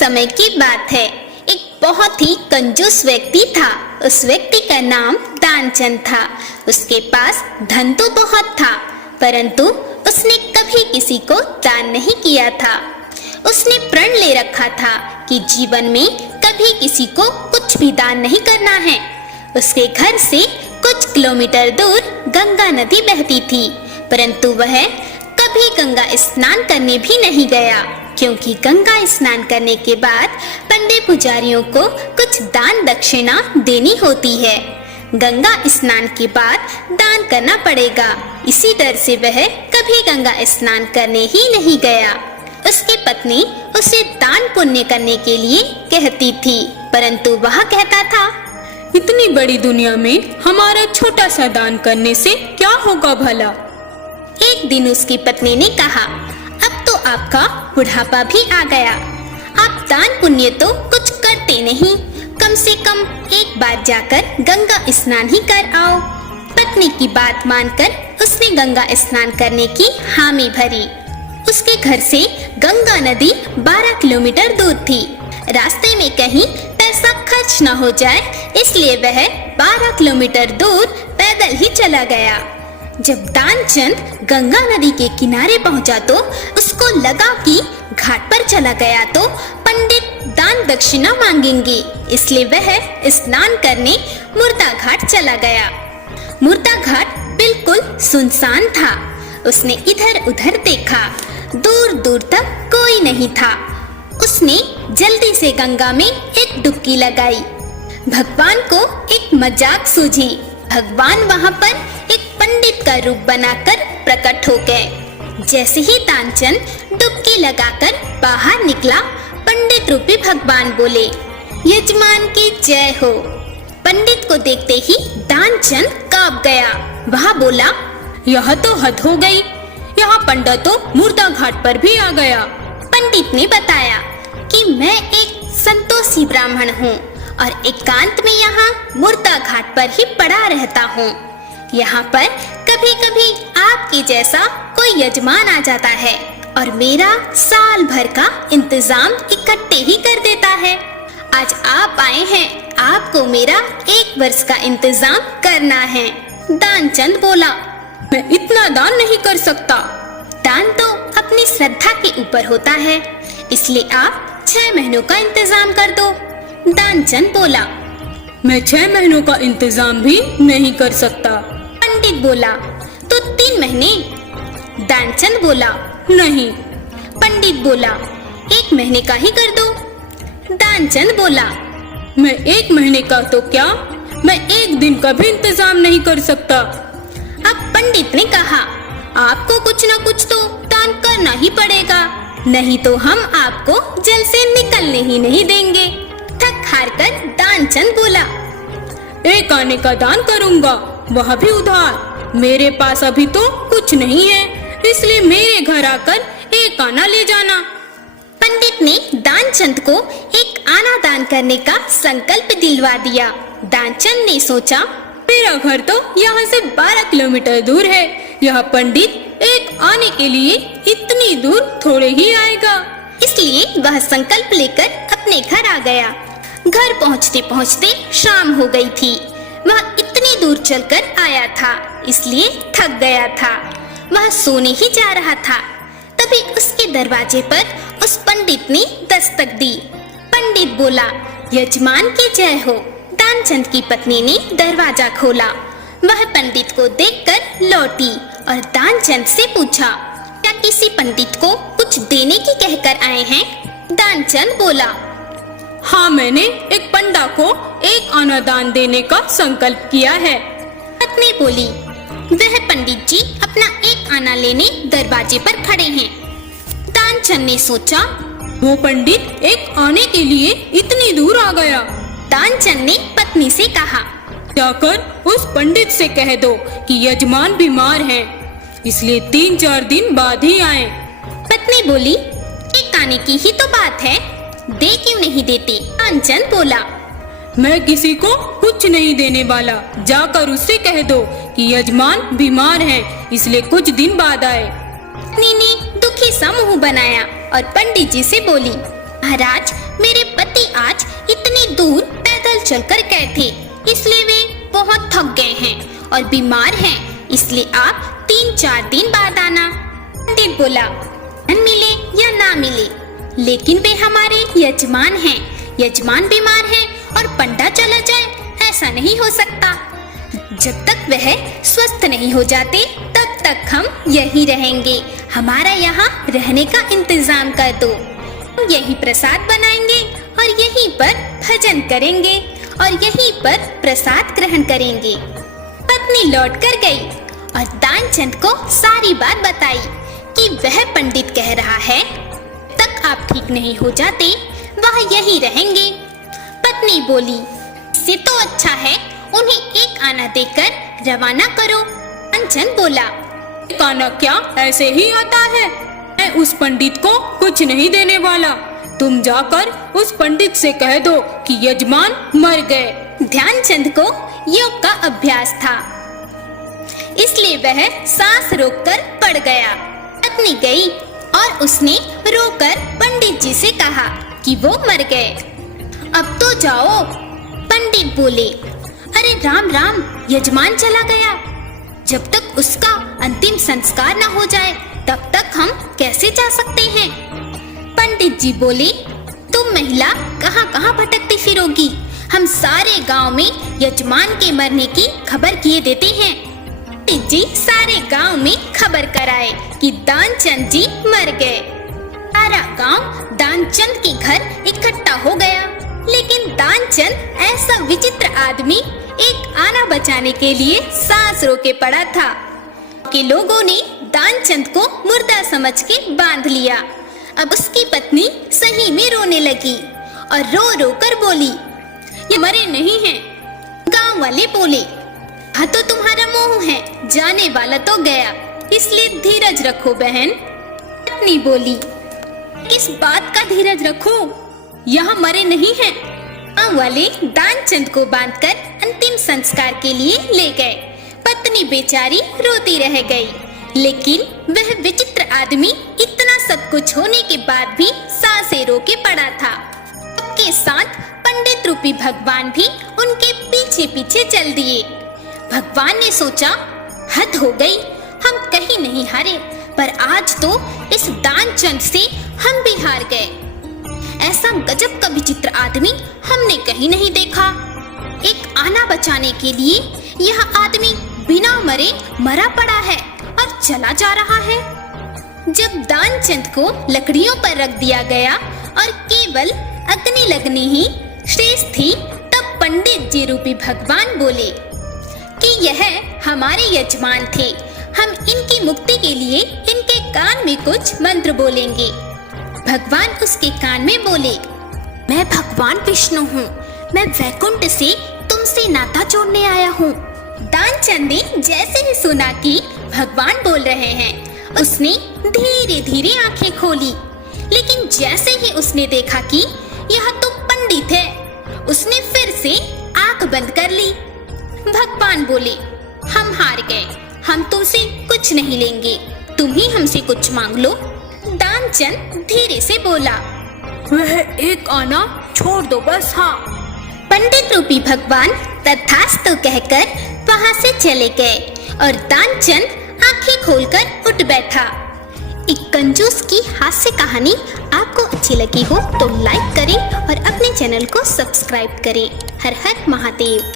समय की बात है। एक बहुत ही कंजूस व्यक्ति था। उस व्यक्ति का नाम दानचंद था। उसके पास धन तो बहुत था, परंतु उसने कभी किसी को दान नहीं किया था। उसने प्रण ले रखा था कि जीवन में कभी किसी को कुछ भी दान नहीं करना है। उसके घर से कुछ किलोमीटर दूर गंगा नदी बहती थी, परंतु वह कभी गंगा स्नान करने भी नहीं गया, क्योंकि गंगा स्नान करने के बाद पंडित पुजारियों को कुछ दान दक्षिणा देनी होती है। गंगा स्नान के बाद दान करना पड़ेगा, इसी डर से वह कभी गंगा स्नान करने ही नहीं गया। उसकी पत्नी उसे दान पुण्य करने के लिए कहती थी, परंतु वह कहता था, इतनी बड़ी दुनिया में हमारा छोटा सा दान करने से क्या होगा भला। एक दिन उसकी पत्नी ने कहा, अब तो आपका बुढ़ापा भी आ गया, आप दान पुण्य तो कुछ करते नहीं, कम से कम एक बार जाकर गंगा स्नान ही कर आओ। पत्नी की बात मानकर उसने गंगा स्नान करने की हामी भरी। उसके घर से गंगा नदी 12 किलोमीटर दूर थी। रास्ते में कहीं पैसा खर्च न हो जाए, इसलिए वह 12 किलोमीटर दूर पैदल ही चला गया। जब दानचंद गंगा नदी के किनारे पहुंचा तो उसको लगा कि घाट पर चला गया तो पंडित दान दक्षिणा मांगेंगे, इसलिए वह स्नान करने मुर्दा घाट चला गया। मुर्दा घाट बिल्कुल सुनसान था। उसने इधर उधर देखा, दूर दूर तक कोई नहीं था। उसने जल्दी से गंगा में एक डुबकी लगाई। भगवान को एक मजाक सूझी। भगवान वहां पर एक पंडित का रूप बनाकर प्रकट हो गए। जैसे ही दानचंद डुबकी लगाकर बाहर निकला, पंडित रूपी भगवान बोले, यजमान की जय हो। पंडित को देखते ही दानचंद कांप गया। वह बोला, यह तो हद हो गई, यहाँ पंडित तो मुर्दा घाट पर भी आ गया। पंडित ने बताया कि मैं एक संतोषी ब्राह्मण हूँ और एकांत में यहाँ मुर्दा घाट पर ही पड़ा रहता हूँ। यहाँ पर कभी कभी आपके जैसा कोई यजमान आ जाता है और मेरा साल भर का इंतजाम इकट्ठे ही कर देता है। आज आप आए हैं, आपको मेरा 1 वर्ष का इंतजाम करना है। दानचंद बोला, मैं इतना दान नहीं कर सकता। दान तो अपनी श्रद्धा के ऊपर होता है, इसलिए आप 6 महीनों का इंतजाम कर दो। दानचंद बोला, मैं 6 महीनों का इंतजाम भी नहीं कर सकता। पंडित बोला, तो 3 महीने। दानचंद बोला, नहीं। पंडित बोला, 1 महीने का ही कर दो। दानचंद बोला, मैं 1 महीने का तो क्या, मैं 1 दिन का भी इंतजाम नहीं कर सकता। अब पंडित ने कहा, आपको कुछ न कुछ तो दान करना ही पड़ेगा, नहीं तो हम आपको जल से निकलने ही नहीं देंगे। थक हार कर दानचंद बोला, 1 आने का दान करूंगा, वह भी उधार। मेरे पास अभी तो कुछ नहीं है, इसलिए मेरे घर आकर 1 आना ले जाना। पंडित ने दानचंद को 1 आना दान करने का संकल्प दिलवा दिया। दानचंद ने सोचा, मेरा घर तो यहाँ से 12 किलोमीटर दूर है, यह पंडित 1 आने के लिए इतनी दूर थोड़े ही आएगा। इसलिए वह संकल्प लेकर अपने घर आ गया। घर पहुँचते पहुँचते शाम हो गई थी। वह इतनी दूर चलकर आया था, इसलिए थक गया था। वह सोने ही जा रहा था, तभी उसके दरवाजे पर उस पंडित ने दस्तक दी। पंडित बोला, यजमान की जय हो। दानचंद की पत्नी ने दरवाजा खोला। वह पंडित को देखकर लौटी और दानचंद से पूछा, क्या किसी पंडित को कुछ देने की कहकर आए हैं? दानचंद बोला, हाँ, मैंने एक पंडा को 1 आना दान देने का संकल्प किया है। पत्नी बोली, वह पंडित जी अपना 1 आना लेने दरवाजे पर खड़े हैं। दानचंद ने सोचा, वो पंडित 1 आने के लिए इतनी दूर आ गया। दानचंद ने पत्नी से कहा, जाकर उस पंडित से कह दो कि यजमान बीमार हैं, इसलिए 3-4 दिन बाद ही आए। पत्नी बोली, 1 आने की ही तो बात है, दे क्यों नहीं देते? दानचंद बोला, मैं किसी को कुछ नहीं देने वाला, जाकर उससे कह दो कि यजमान बीमार हैं, इसलिए कुछ दिन बाद आए। पत्नी ने दुखी सा मुंह बनाया और पंडित जी से बोली, महाराज, मेरे पति आज इतनी दूर पैदल चलकर गए थे, इसलिए वे बहुत थक गए हैं और बीमार हैं, इसलिए आप 3-4 दिन बाद आना। पंडित बोला, मिले या ना मिले, लेकिन वे हमारे यजमान हैं। यजमान बीमार हैं और पंडा चला जाए, ऐसा नहीं हो सकता। जब तक वह स्वस्थ नहीं हो जाते तब तक हम यहीं रहेंगे। हमारा यहाँ रहने का इंतजाम कर दो। हम यहीं प्रसाद बनाएंगे और यहीं पर भजन करेंगे और यहीं पर प्रसाद ग्रहण करेंगे। पत्नी लौट कर गई और दानचंद को सारी बात बताई कि वह पंडित कह रहा है तक आप ठीक नहीं हो जाते वह यहीं रहेंगे। पत्नी बोली, इससे तो अच्छा है उन्हें एक आना देकर रवाना करो। दानचंद बोला, एक आना क्या ऐसे ही आता है? मैं उस पंडित को कुछ नहीं देने वाला। तुम जाकर उस पंडित से कह दो कि यजमान मर गए। ध्यानचंद को योग का अभ्यास था, इसलिए वह सांस रोककर पड़ गया। पत्नी गई और उसने रोकर पंडित जी से कहा कि वो मर गए। अब तो जाओ। पंडित बोले, अरे राम राम, यजमान चला गया। जब तक उसका अंतिम संस्कार न हो जाए तब तक हम कैसे जा सकते हैं? पंडित जी बोले, तुम महिला कहाँ भटकती फिरोगी? हम सारे गांव में यजमान के मरने की खबर किए देते हैं। पंडित जी सारे गांव में खबर कराए कि दानचंद जी मर गए। सारा गांव दानचंद के घर इकट्ठा हो गया, लेकिन दानचंद ऐसा विचित्र आदमी एक आना बचाने के लिए सांस रोके पड़ा था कि लोगों ने दानचंद को मुर्दा समझ के बांध लिया। अब उसकी पत्नी सही में रोने लगी और रो रो कर बोली, ये मरे नहीं हैं। गांव वाले बोले, हाँ तो तुम्हारा मोह है, जाने वाला तो गया, इसलिए धीरज रखो बहन। पत्नी बोली, किस बात का धीरज रखूं? यहाँ मरे नहीं हैं। गांव वाले दानचंद को बांधकर अंतिम संस्कार के लिए ले गए। पत्नी बेचारी रोती रह गई, लेकिन वह विचित्र आदमी इतना सब कुछ होने के बाद भी सांसें रोके पड़ा था। सबके साथ पंडित रूपी भगवान भी उनके पीछे पीछे चल दिए। भगवान ने सोचा, हद हो गई, हम कहीं नहीं हारे, पर आज तो इस दानचंद से हम भी हार गए। ऐसा गजब का विचित्र आदमी हमने कहीं नहीं देखा। एक आना बचाने के लिए यह आदमी बिना मरे मरा पड़ा है और चला जा रहा है। जब दानचंद को लकड़ियों पर रख दिया गया और केवल अग्नि लगनी ही शेष थी, तब पंडित जी रूपी भगवान बोले कि यह हमारे यजमान थे, हम इनकी मुक्ति के लिए इनके कान में कुछ मंत्र बोलेंगे। भगवान उसके कान में बोले, मैं भगवान विष्णु हूँ, मैं वैकुंठ से तुमसे नाता जोड़ने आया हूँ। दानचंद ने जैसे ही सुना कि भगवान बोल रहे हैं, उसने धीरे धीरे आंखें खोली, लेकिन जैसे ही उसने देखा कि यह तो पंडित है, उसने फिर से आंख बंद कर ली। भगवान बोले, हम हार गए, हम तुमसे कुछ नहीं लेंगे, तुम ही हमसे कुछ मांग लो। दानचंद धीरे से बोला, वह एक आना छोड़ दो बस। हाँ। पंडित रूपी भगवान तथास्तु कहकर वहां से चले गए और दानचंद आंखें खोलकर उठ बैठा। एक कंजूस की हास्य कहानी आपको अच्छी लगी हो तो लाइक करें और अपने चैनल को सब्सक्राइब करें। हर हर महादेव।